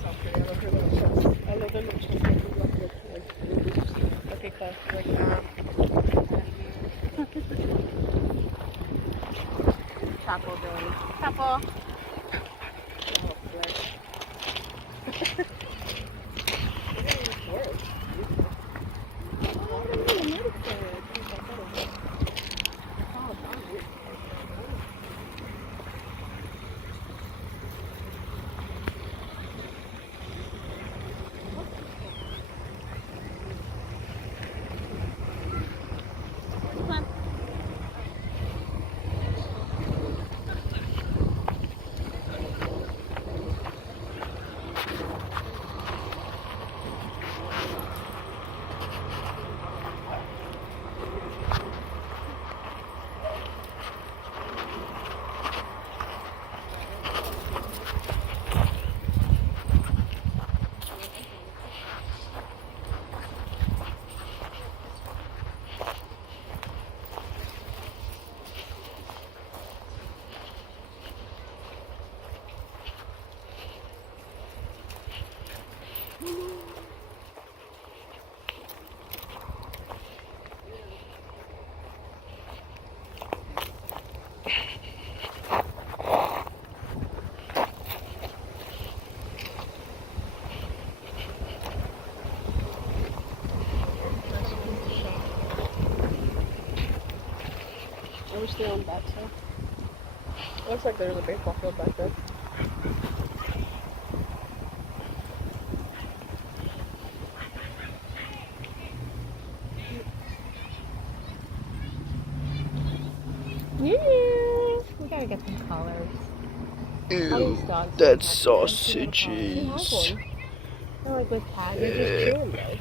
So pretty. I love her little chest. I love their little chest. Okay, Clem. Chapo doing. Chapo. I wish they owned that too. Looks like there's a baseball field back there. Yeah. We gotta get some colors. Ew, that's sausages. They're like with tags. They're just chewing though.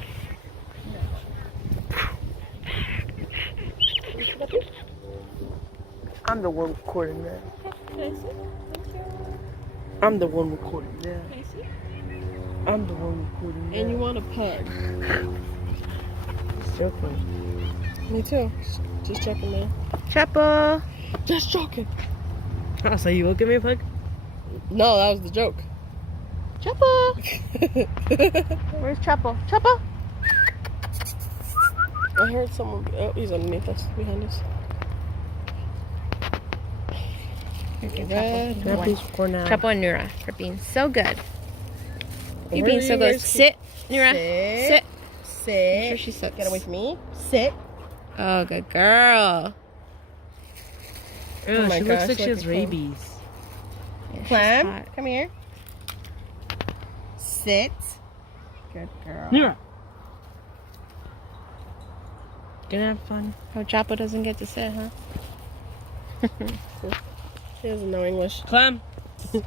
I'm the one recording that. Can I see? Thank you. I'm the one recording that. Can I see? I'm the one recording that. And you want a pug? Just joking. Me too. Just checking, man. Chopper! Just joking. Oh, so you will give me a pug? No, that was the joke. Chopper! Where's Chapo? Chapo? I heard someone. Oh, he's underneath us, behind us. Okay, For now. Chapo and Nura for being so good. You being so good. Sit, Nura. Sit. Sit. Make sure she sits. Get away from me. Sit. Oh, good girl. Ew, Oh my she gosh, looks like she look has at rabies. Yeah, she's Clem, hot. come here. Sit. Good girl. Yeah. Gonna have fun. Oh, Chapo doesn't get to sit, huh? She doesn't know English. Clem.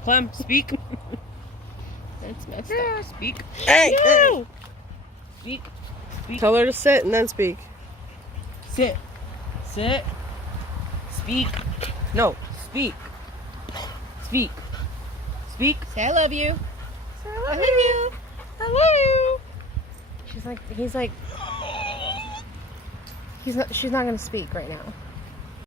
Clem, speak. That's messed Yeah, up. speak. Hey! No! Speak. Speak. Tell her to sit and then speak. Sit. Sit. Speak. No, speak. Speak. Speak. Say I love you. Say I love you. I love you. She's like, he's not gonna speak right now.